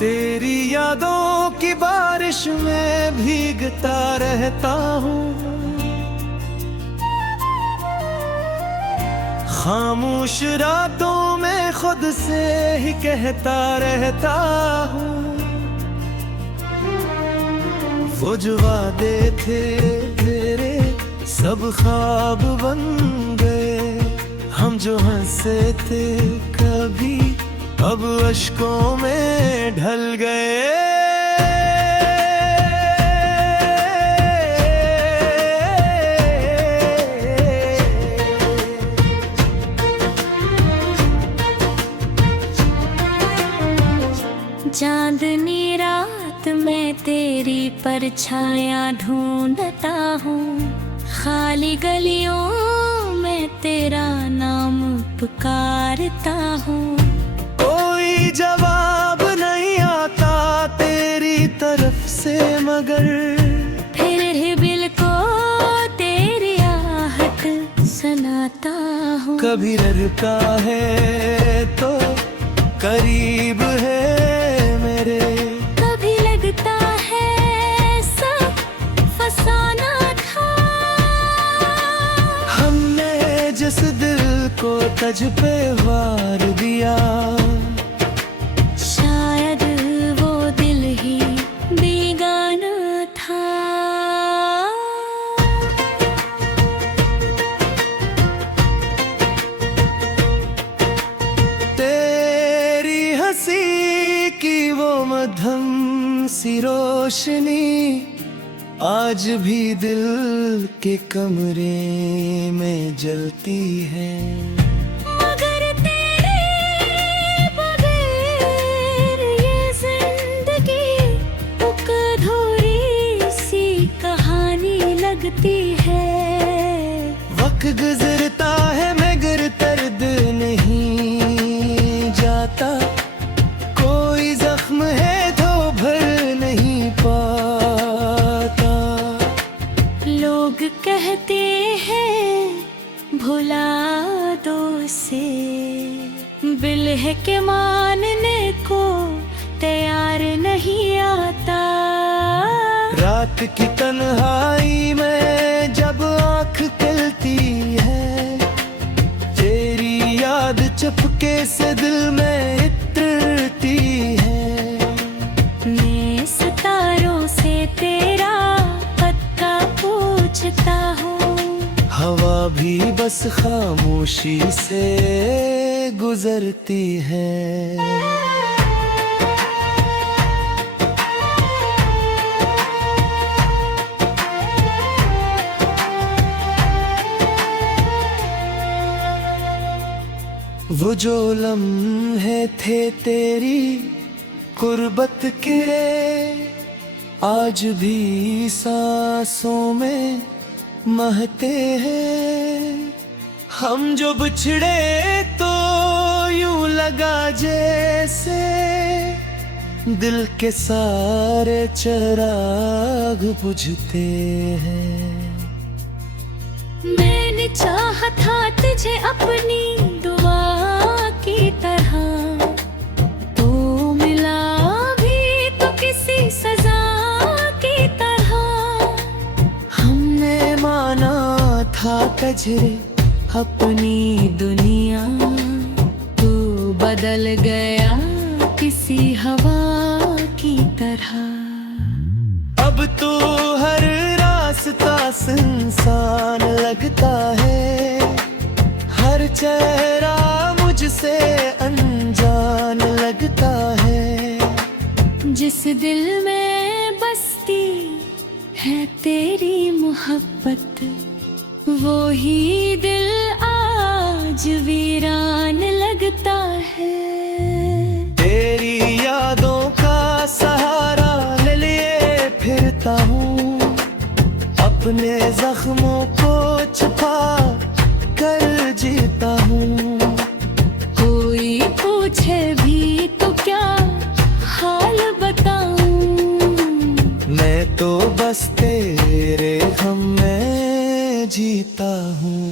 तेरी यादों की बारिश में भीगता रहता हूँ, खामोश रातों में खुद से ही कहता रहता हूँ। वो जो वादे थे तेरे सब ख्वाब बन गए, हम जो हंसे थे कभी अब अश्कों में ढल गए। चांदनी रात में तेरी परछाया ढूंढता हूँ, खाली गलियों में तेरा नाम पुकारता हूँ। कोई जवाब नहीं आता तेरी तरफ से, मगर फिर ही दिल को तेरी आहट सुनाता हूँ। कभी डरता है तो करीब है मेरे, कभी लगता है सब फसाना था। हमने जिस दिल को तज पे वार दिया, शायद वो दिल ही बेगाना था। तेरी हंसी की वो मध्यम सी रोशनी आज भी दिल के कमरे में जलती है। मगर तेरे बगैर ये जिंदगी एक अधूरी सी कहानी लगती है। वक्त गुजरता है मगर दर्द नहीं जाता, कोई जख्म है तो भर नहीं पाता। लोग कहते हैं भुला दो से, बिल्ह के मानने को तैयार नहीं आता। रात की तन्हाई में जब आँख खुलती है, तेरी याद चुपके से दिल में इतरती है। मैं सितारों से तेरा पता पूछता हूँ, हवा भी बस खामोशी से गुजरती है। वो जो लम्हे थे तेरी कुर्बत के आज भी सांसों में महते हैं। हम जो बिछड़े तो यूं लगा जैसे दिल के सारे चिराग बुझते हैं। मैंने चाहा था तुझे अपनी दुआ की तरह, तो मिला भी तो किसी सजा की तरह। हमने माना था कजरे अपनी दुनिया, तू बदल गया किसी हवा की तरह। अब तो हर रास्ता सुनसान लगता है, हर चेहरा मुझसे अनजान लगता है। जिस दिल में बसती है तेरी मोहब्बत, वो ही दिल आज वीरान लगता है। तेरी यादों का सहारा ले लिए फिरता हूँ, अपने जख्मों को छुपा कर जीता हूँ। कोई पूछे भी तो क्या हाल बताऊं, मैं तो बस तेरे गम में जीता हूँ।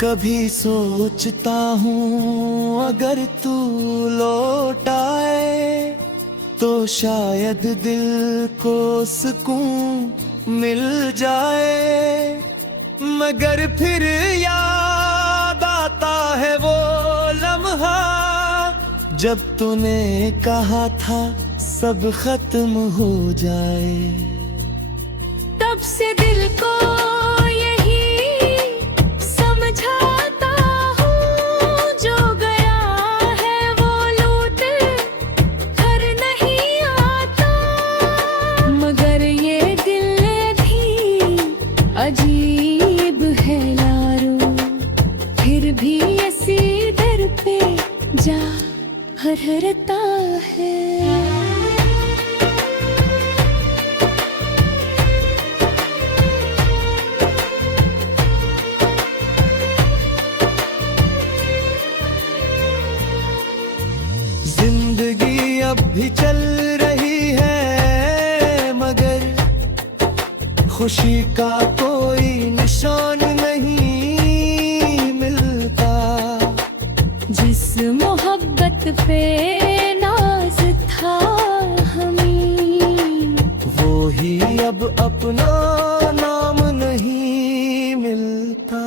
कभी सोचता हूँ अगर तू लौट आए तो शायद दिल को सुकून मिल जाए, मगर फिर याद आता है वो लम्हा जब तूने कहा था सब खत्म हो जाए। तब से दिल को यही समझाता हूँ, जो गया है वो लौट कर नहीं आता, मगर ये दिल भी अजीब है यारो, फिर भी ऐसी दर पे जा हरता है। जिंदगी अब भी चल रही है मगर खुशी का कोई निशान नहीं मिलता, जिस मोहब्बत पे नाज था हमें, वो ही अब अपना नाम नहीं मिलता।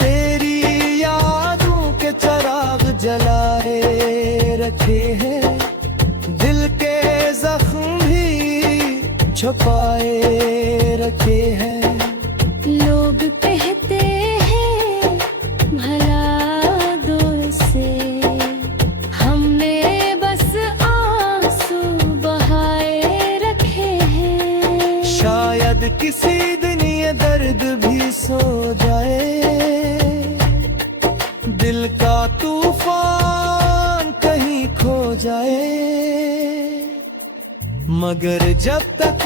तेरी यादों के चिराग जलाए रखे हैं, दिल के जख्म भी छुपाए रखे हैं। लोग कहते हैं भला दो से, हमने बस आंसू बहाए रखे हैं। शायद किसी दिन ये दर्द भी सो जाए, दिल का तूफान कहीं खो जाए, मगर जब तक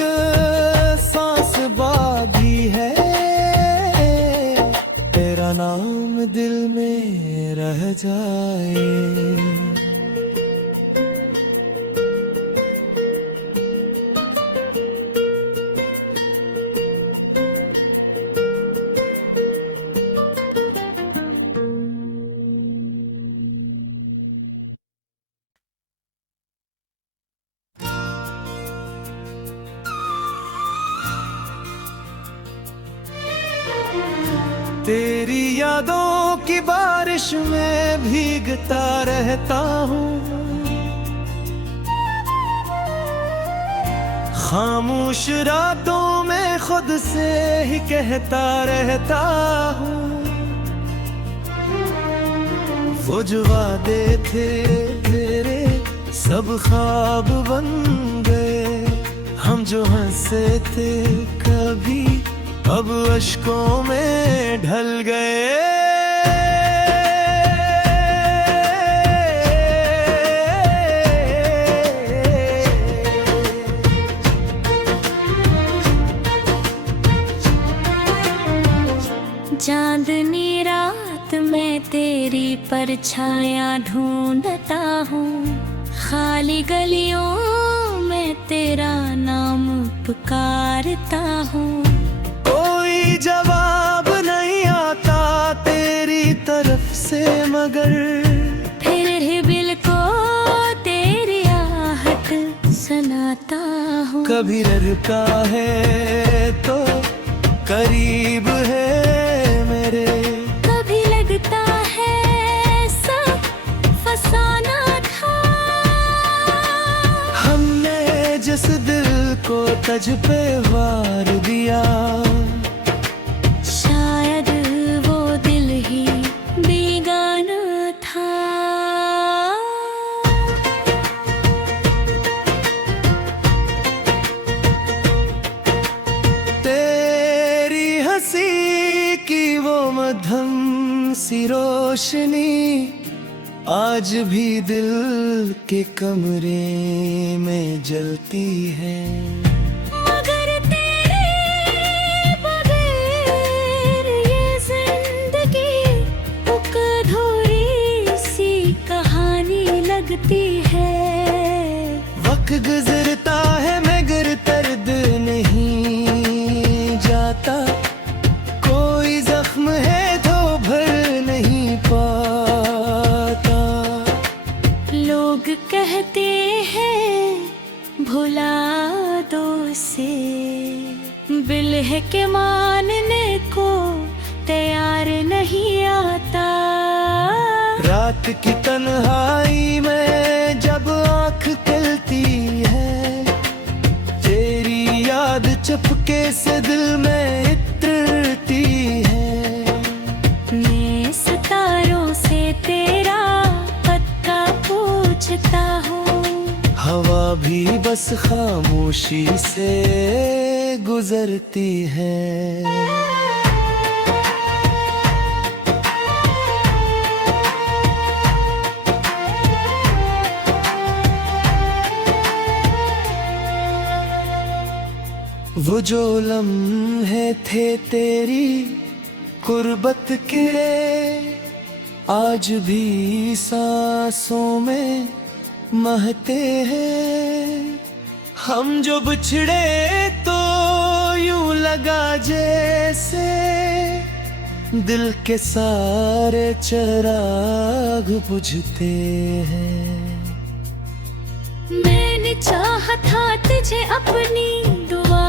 सांस बाकी है तेरा नाम दिल में रह जाए। तेरी यादों की बारिश में भीगता रहता हूँ, खामोश रातों में खुद से ही कहता रहता हूँ। वो जो वादे थे तेरे सब ख्वाब बन गए, हम जो हंसे थे कभी अब अश्कों में ढल गए। चांदनी रात में तेरी परछाया ढूंढता हूँ, खाली गलियों में तेरा नाम पुकारता हूँ। कोई जवाब नहीं आता तेरी तरफ से, मगर फिर ही दिल को तेरी आहट सुनाता हूँ। कभी डरता है तो करीब है मेरे, कभी लगता है सब फसाना था, हमने जिस दिल को तज पे वार दिया, शायद वो दिल ही बेगाना था। तेरी हंसी की वो मध्यम सी रोशनी आज भी दिल के कमरे में जलती है, मगर तेरे बगैर ये जिंदगी एक अधूरी सी कहानी लगती है। वक्त गुजरता है मगर दर्द नहीं जाता, कोई जख्म है धो रात की तन्हाई में जब आँख खुलती है, तेरी याद चुपके से दिल में इतरती है। मैं सितारों से तेरा पता पूछता हूँ, हवा भी बस खामोशी से गुजरती है। वो जो लम्हे थे तेरी कुर्बत के, आज भी सांसों में महते हैं। हम जो बिछड़े तो यूं लगा जैसे दिल के सारे चिराग बुझते हैं। मैंने चाहा था तुझे अपनी दुआ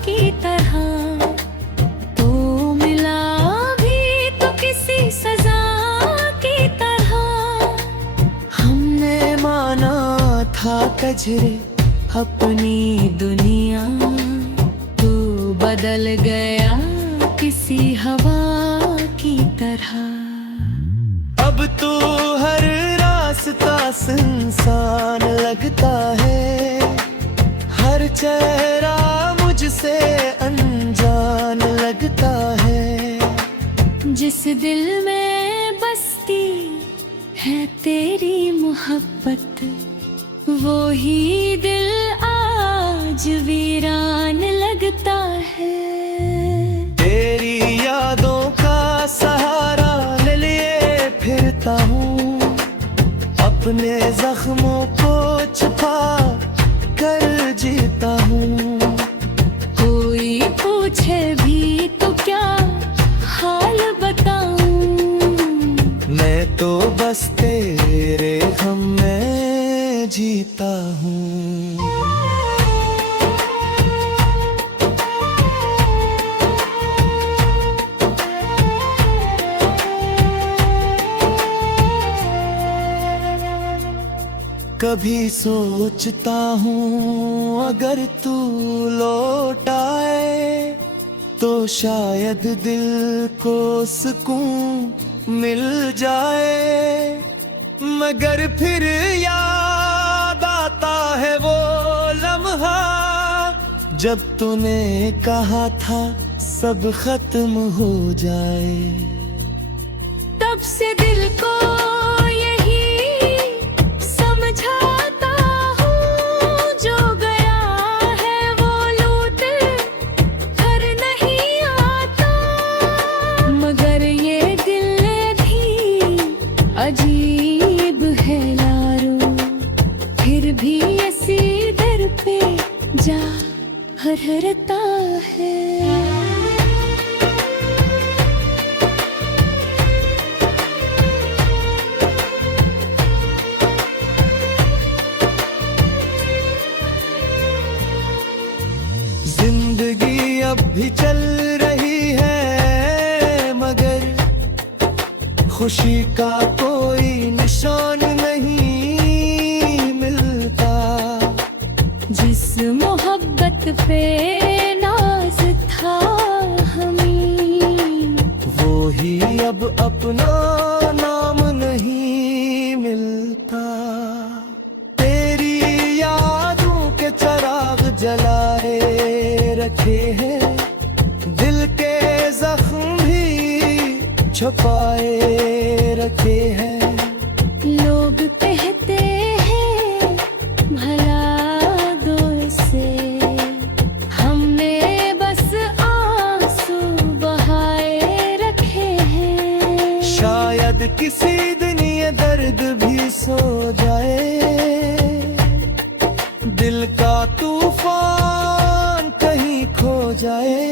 की तरह, तो मिला भी तो किसी सजा की तरह। हमने माना था कजरे अपनी दुनिया, तू बदल गया किसी हवा की तरह। अब तो हर रास्ता सुनसान लगता है, हर चेहरा मुझसे अनजान लगता है। जिस दिल में बसती है तेरी मोहब्बत, वो ही दिल आज वीरान लगता है। तेरी यादों का सहारा ले लिए फिरता हूँ, अपने जख्मों को छुपा कर जीता हूँ। कोई पूछे भी तो क्या हाल बताऊं, मैं तो बस तेरे गम में जीता हूँ। कभी सोचता हूँ अगर तू लौट आए, तो शायद दिल को सुकून मिल जाए। मगर फिर याद आता है वो लम्हा, जब तूने कहा था सब खत्म हो जाए। तब से दिल को अजीब है लारो, फिर भी ऐसी दर पे जा हरता है। जिंदगी अब भी चल रही है, मगर खुशी का कोई निशान नहीं मिलता। जिस मोहब्बत पे नाज था हमें, वो ही अब अपना नाम नहीं मिलता। तेरी यादों के चिराग जलाए रखे हैं, दिल के जख्म भी छुपाए रखे हैं। लोग कहते हैं भला दो से, हमने बस आंसू बहाए रखे हैं। शायद किसी दिन ये दर्द भी सो जाए, दिल का तूफान कहीं खो जाए।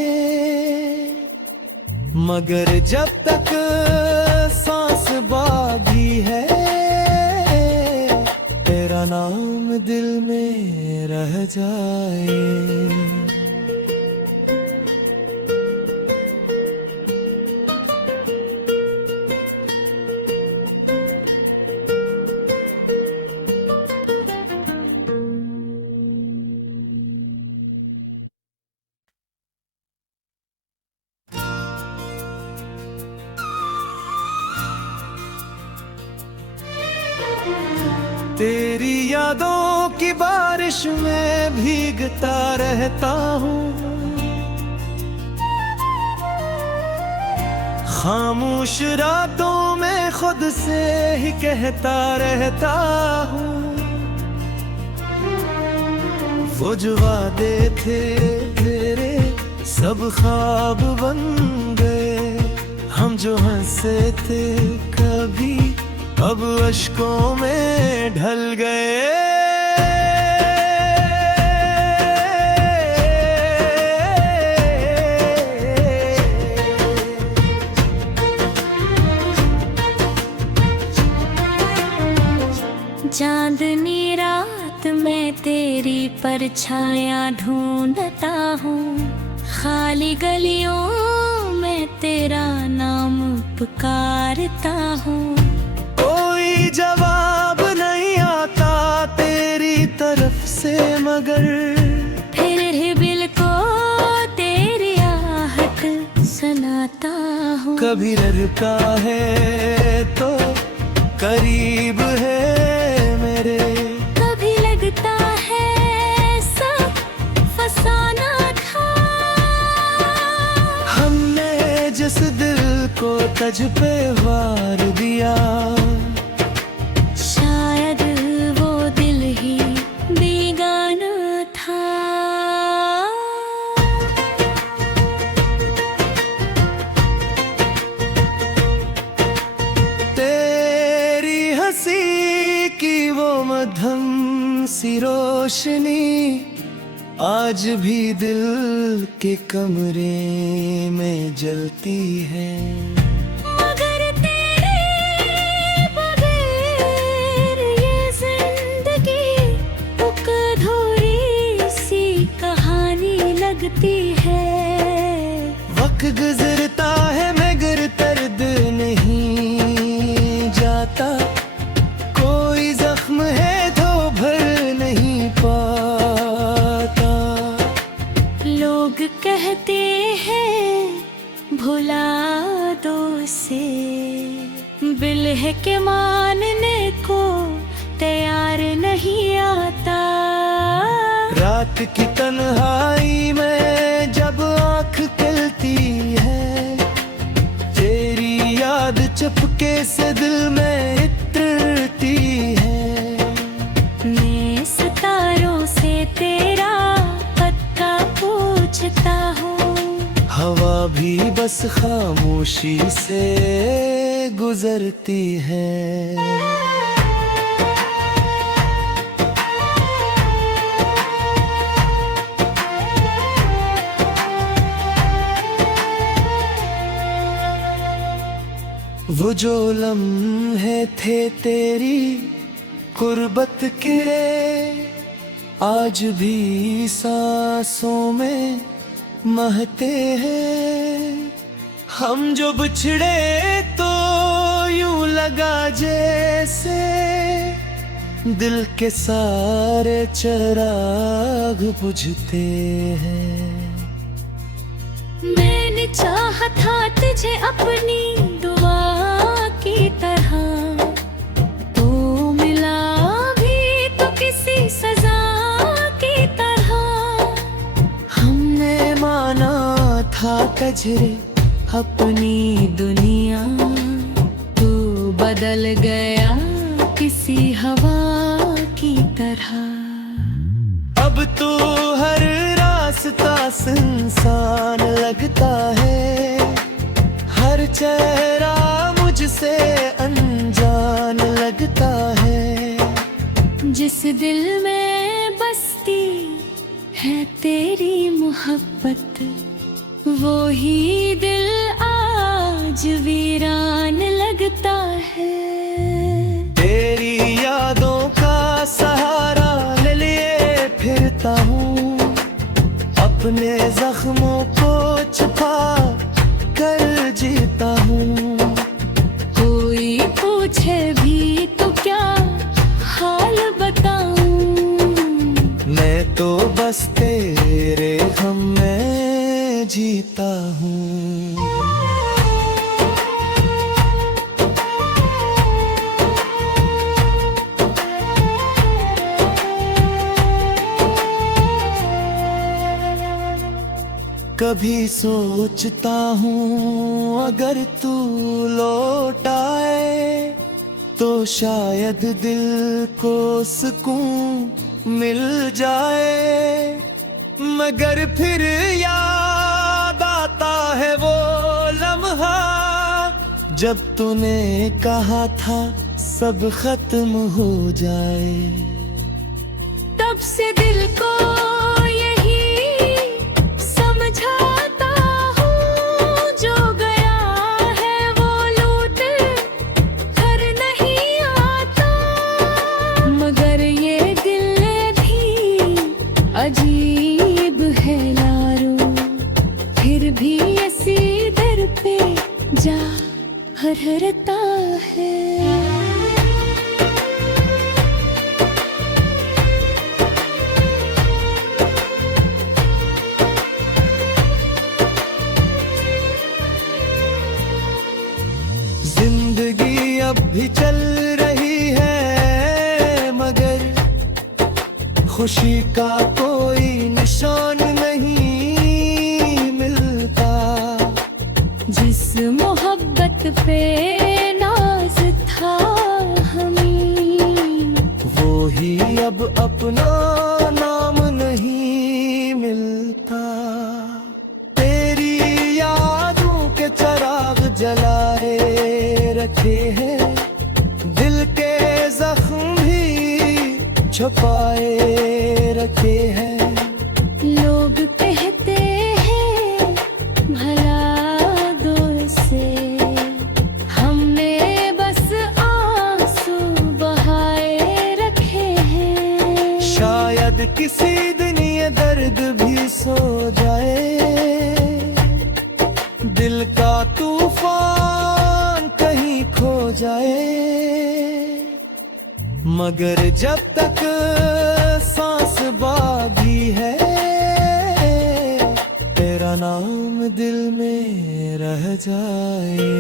मगर जब तक सांस बाकी है, तेरा नाम दिल में रह जाए। तेरी यादों की बारिश में भीगता रहता हूँ, खामोश रातों में खुद से ही कहता रहता हूँ। वो जो वादे थे तेरे सब ख्वाब बन गए, हम जो हंसे थे कभी अब अश्कों में ढल गए। चांदनी रात में तेरी परछाया ढूंढता हूँ, खाली गलियों में तेरा नाम पुकारता हूँ। कोई जवाब नहीं आता तेरी तरफ से, मगर फिर दिल को तेरी आहट सुनाता हूँ। कभी डरता है तो करीब है मेरे, कभी लगता है सब फसाना था। हमने जिस दिल को तज पे वार दिया, शायद वो दिल ही बेगाना था। तेरी हंसी की वो मध्यम सी रोशनी आज भी दिल के कमरे में जलती है। मगर तेरे बगैर ये जिंदगी एक अधूरी सी कहानी लगती है। वक्त गुजरता है मगर दर्द नहीं जाता, कोई जख्म है तो भर नहीं पाता। लोग कहते हैं भुला दो उसे, बिल्ह के मानने को तैयार नहीं आता। रात की तन्हाई में जब आँख खुलती है, तेरी याद चुपके से दिल में इतरती है। मैं सितारों से तेरा पता पूछता हूँ, हवा भी बस खामोशी से गुजरती है। वो जो लम्हे थे तेरी कुर्बत के आज भी सांसों में महते हैं। हम जो बिछड़े तो यूं लगा जैसे दिल के सारे चिराग बुझते हैं। मैंने चाहा था तुझे अपनी दुआ की तरह, तो मिला भी तो किसी सजा की तरह। हमने माना था कजरे अपनी दुनिया, तू बदल गया किसी हवा की तरह। अब तो हर रास्ता सुनसान लगता है, हर चेहरा मुझसे अनजान लगता है। जिस दिल में बसती है तेरी मोहब्बत, वो ही दिल आज वीरान लगता है। तेरी यादों का सहारा ले लिए फिरता हूँ, अपने जख्मों को छुपा कर जीता हूँ। कोई पूछे भी तो क्या हाल बताऊं, मैं तो बस तेरे गम में जीता हूँ। कभी सोचता हूँ अगर तू लौट आए तो शायद दिल को सुकून मिल जाए, मगर फिर याद आता है वो लम्हा जब तूने कहा था सब खत्म हो जाए। तब से दिल को अजीब है यारो, फिर भी ऐसी दर पे जा हरता है। जिंदगी अब भी चल रही है मगर खुशी का कोई निशान नहीं मिलता। जिस मोहब्बत पे नाज था हमें, वो ही अब अपना नाम नहीं मिलता। तेरी यादों के चिराग जलाए रखे हैं, दिल के जख्म भी छुपाए रखे हैं। लोग कहते हैं भला दो से, हमने बस आंसू बहाए रखे हैं। शायद किसी दिन ये दर्द भी सो जाए, दिल का तूफान कहीं खो जाए, मगर जब तक सांस बाकी है तेरा नाम दिल में रह जाए।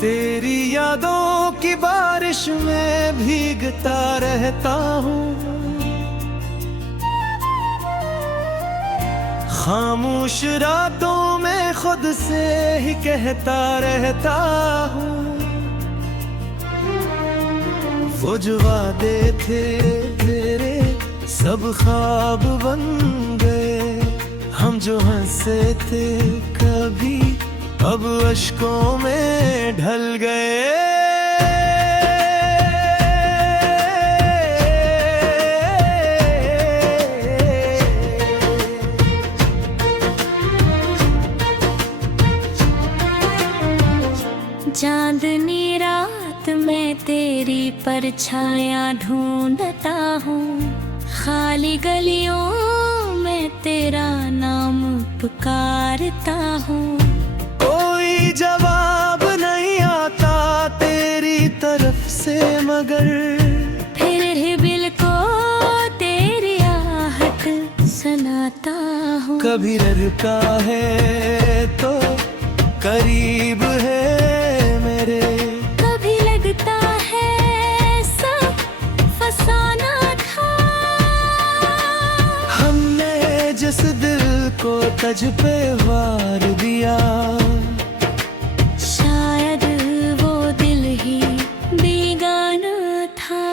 तेरी यादों की बारिश में भीगता रहता हूँ, खामोश रातों में खुद से ही कहता रहता हूँ। वो जो वादे थे तेरे सब ख्वाब बन गए, हम जो हंसे थे कभी अब अश्कों में ढल गए। चांदनी रात में तेरी परछाया ढूंढता हूँ, खाली गलियों में तेरा नाम पुकारता हूँ। कोई जवाब नहीं आता तेरी तरफ से, मगर फिर ही दिल को तेरी आहट सुनाता हूँ। कभी डरता है तो करीब है मेरे, कभी लगता है सब फसाना था। हमने जिस दिल को तज पे वार दिया, शायद वो दिल ही बेगाना था।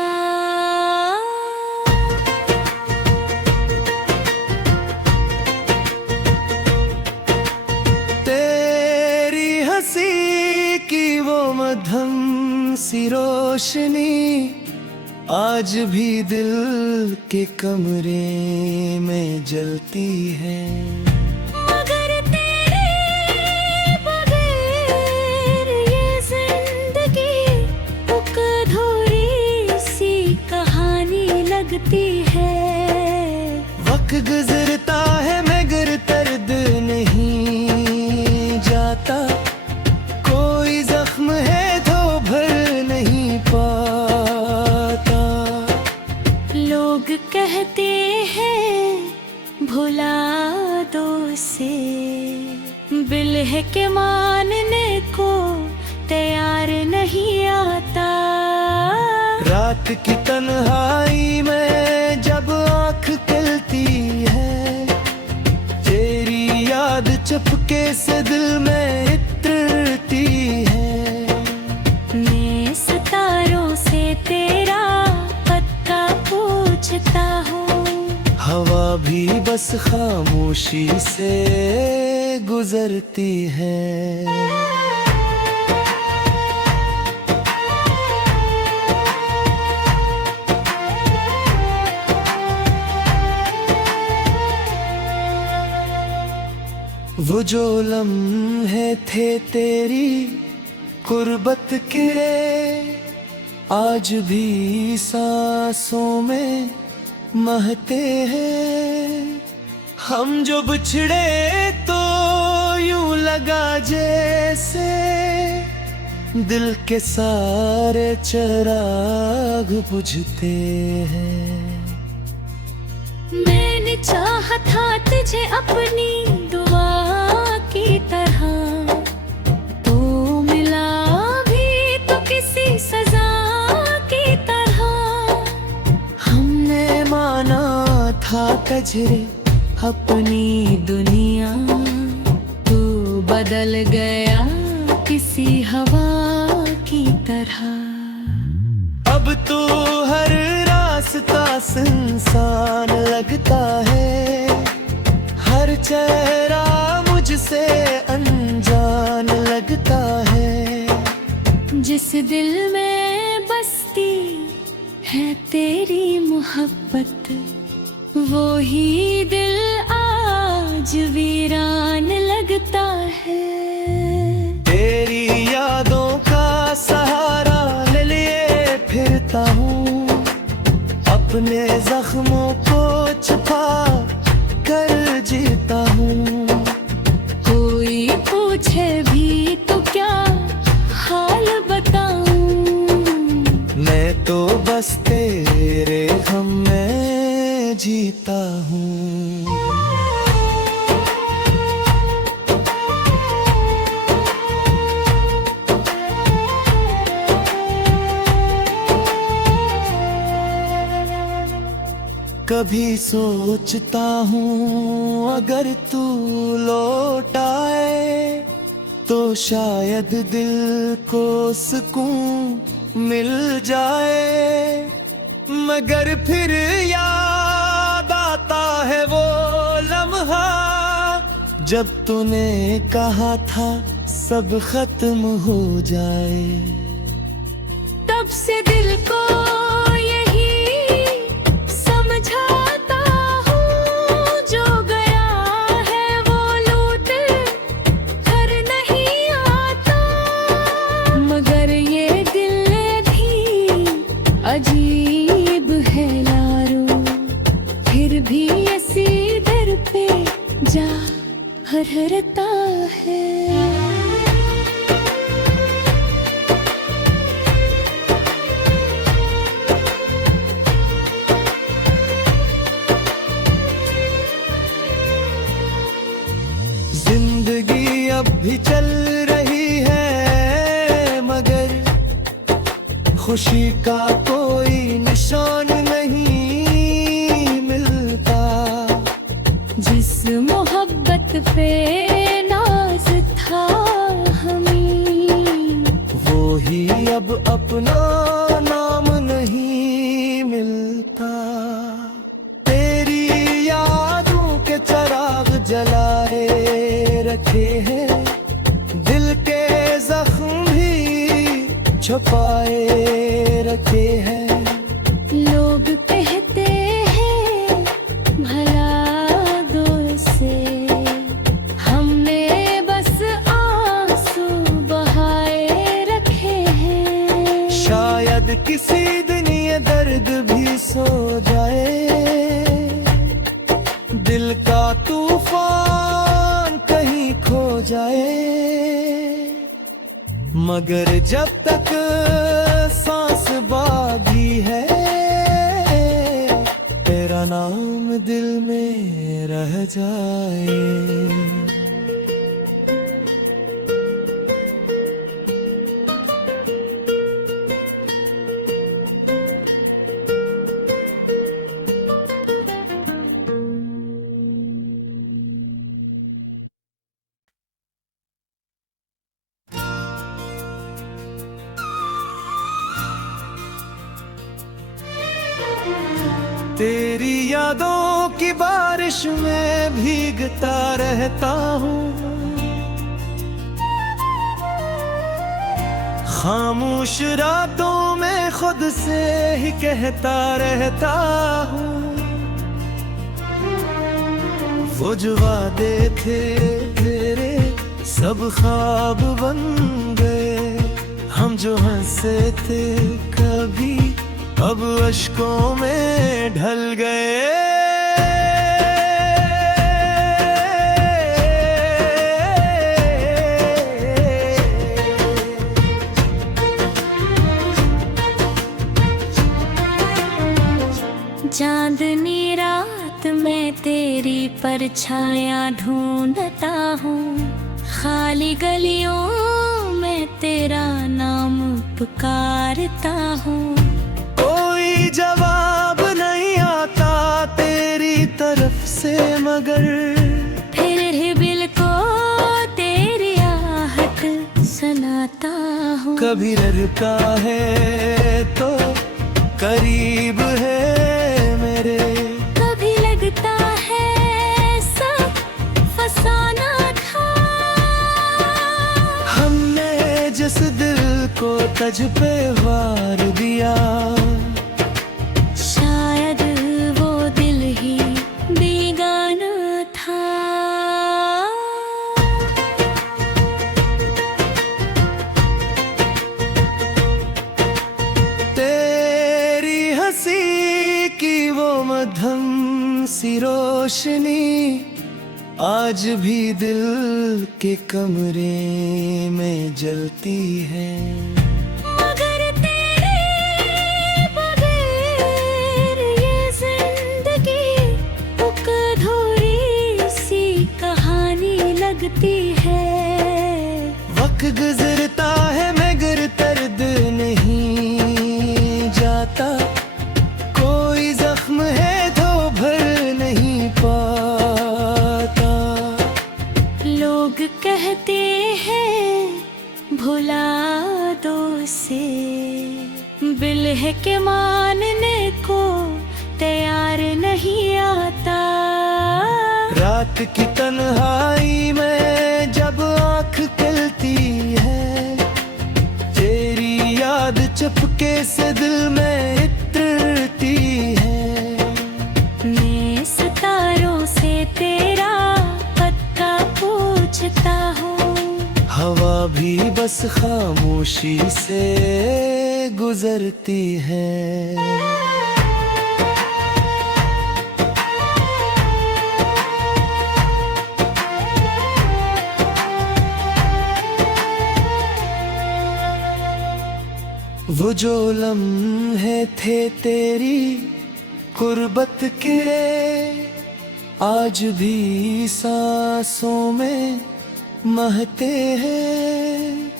तेरी हंसी की वो मध्यम सी रोशनी आज भी दिल के कमरे में जलती है। मगर तेरे बगैर ये जिंदगी एक अधूरी सी कहानी लगती है। वक्त गुजरता है मगर दर्द नहीं जाता, कोई जख्म है धो लोग कहते हैं भुला दो से, बिल्ह के मानने को तैयार नहीं आता। रात की तन्हाई में जब आँख खुलती है, तेरी याद चुपके से दिल में इतरती है। मैं सितारों से तेरा पता पूछता हूँ, हवा भी बस खामोशी से गुजरती है। वो जो लम्हे थे तेरी कुर्बत के, आज भी सांसों में महते हैं। हम जो बिछड़े तो यूं लगा जैसे दिल के सारे चिराग बुझते हैं। मैंने चाहा था तुझे अपनी दुआ की तरह, तो मिला भी तो किसी सजा की तरह। हमने माना था कजरे अपनी दुनिया, तू बदल गया किसी हवा की तरह। अब तो हर रास्ता सुनसान लगता है, हर चेहरा मुझसे अनजान लगता है। जिस दिल में बसती है तेरी मोहब्बत, वो ही दिल आज वीरान लगता है। तेरी यादों का सहारा ले लिए फिरता हूँ, अपने जख्मों को छुपा कर जीता हूँ। कोई पूछे भी तो क्या हाल बताऊं, मैं तो बस तेरे गम में जीता हूँ। कभी सोचता हूँ अगर तू लौट आए, तो शायद दिल को सुकून मिल जाए। मगर फिर याद आता है वो लम्हा, जब तूने कहा था सब खत्म हो जाए। तब से दिल को अजीब है यारो, फिर भी ऐसी दर पे जा हरता है। जिंदगी अब भी चल रही है, मगर खुशी का कोई निशान नहीं मिलता। जिस मोहब्बत पे नाज था हमें, वो ही अब अपना नाम नहीं मिलता। तेरी यादों के चिराग जलाए रखे हैं, दिल के जख्म भी छुपाए रखे हैं। लोग कहते हैं भला दो से, हमने बस आंसू बहाए रखे हैं। शायद किसी दिन ये दर्द भी सो जाए, दिल का तूफान कहीं खो जाए। मगर जब तक सांस बाकी है, नाम दिल में रह जाए। तेरी यादों की बारिश में भीगता रहता हूँ, खामोश रातों में खुद से ही कहता रहता हूँ। वो जो वादे थे तेरे सब ख्वाब बन गए, हम जो हंसे थे कभी अब अश्कों में ढल गए। चांदनी रात में तेरी परछाया ढूंढता हूँ, खाली गलियों में तेरा नाम पुकारता हूँ। कोई जवाब नहीं आता तेरी तरफ से, मगर फिर ही दिल को तेरी आहट सुनाता हूँ। कभी डरता है तो करीब है मेरे, कभी लगता है सब फसाना था। हमने जिस दिल को तज पे वार दिया, शायद वो दिल ही बेगाना था। तेरी हंसी की वो मध्यम सी रोशनी आज भी दिल के कमरे में जलती है। मगर तेरे बगैर ये जिंदगी एक अधूरी सी कहानी लगती है। वक्त गुजरता है मगर दर्द नहीं जाता, कोई जख्म है तो भर नहीं पाता। लोग कहते हैं भुला दो से, बिल्ह के मानने को तैयार नहीं आता। रात की तन्हाई में जब आँख खुलती है, तेरी याद चुपके से दिल में इतरती है। मैं सितारों से तेरा पता पूछता हूँ, हवा भी बस खामोशी से गुजरती है। वो जो लम्हे थे तेरी कुर्बत के आज भी सांसों में महते हैं।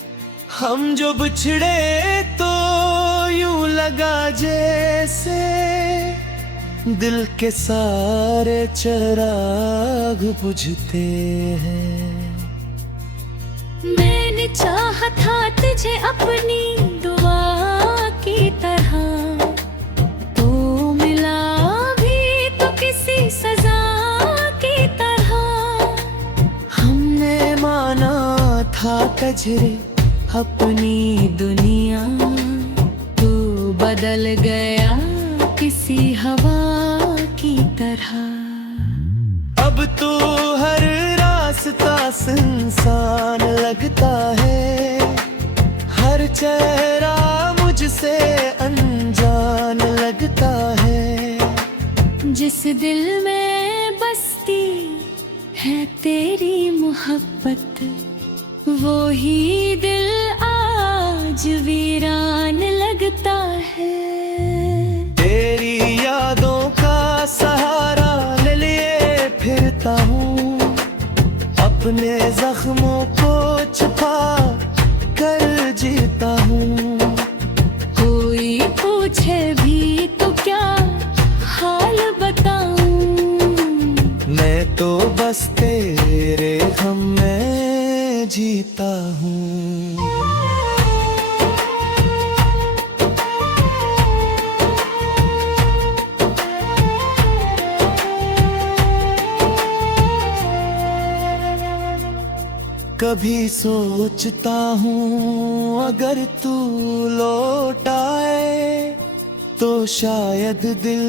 हम जो बिछड़े तो यूं लगा जैसे दिल के सारे चिराग बुझते हैं। मैंने चाहा था तुझे अपनी दुआ की तरह, तो मिला भी तो किसी सजा की तरह। हमने माना था कजरे अपनी दुनिया, तू बदल गया किसी हवा की तरह। अब तो हर रास्ता सुनसान लगता है, हर चेहरा मुझसे अनजान लगता है। जिस दिल में बसती है तेरी मोहब्बत, वो ही दिल आज वीरान लगता है। तेरी यादों का सहारा अपने जख्मों को छुपा कर जीता हूँ। कोई पूछे भी तो क्या हाल बताऊं, मैं तो बस तेरे गम में जीता हूँ। कभी सोचता हूँ अगर तू लौट आए तो शायद दिल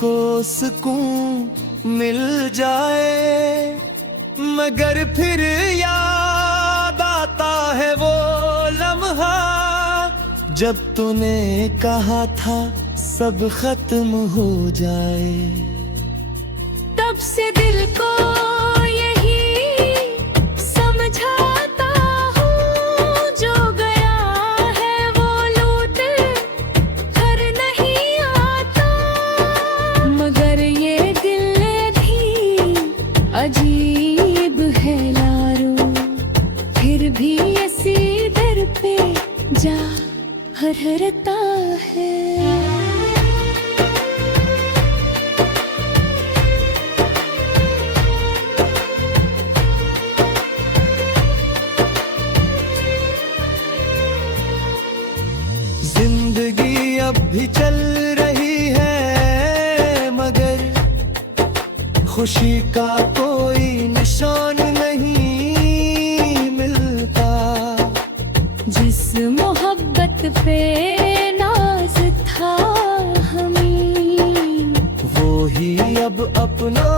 को सुकून मिल जाए, मगर फिर याद आता है वो लम्हा जब तूने कहा था सब खत्म हो जाए। तब से दिल को अजीब है लारो, फिर भी ऐसी दर पे जा हरता है। जिंदगी अब भी चल रही है मगर खुशी का कोई निशान नहीं मिलता। जिस मोहब्बत पे नाज था हमें, वो ही अब अपना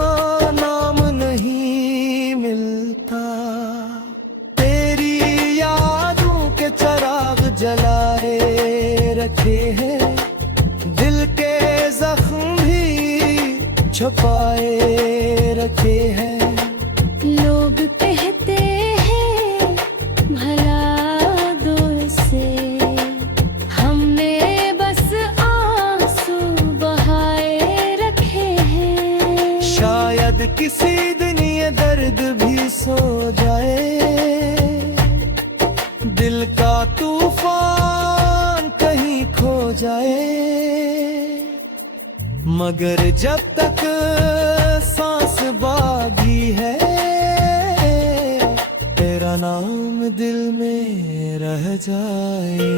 नाम नहीं मिलता। तेरी यादों के चिराग जलाए रखे हैं, दिल के जख्म भी छुपाए रखे हैं। लोग कहते हैं भला दो से, हमने बस आंसू बहाए रखे हैं। शायद किसी दिन ये दर्द भी सो जाए, दिल का तूफान कहीं खो जाए, मगर जब तक सांस बाकी है तेरा नाम दिल में रह जाए।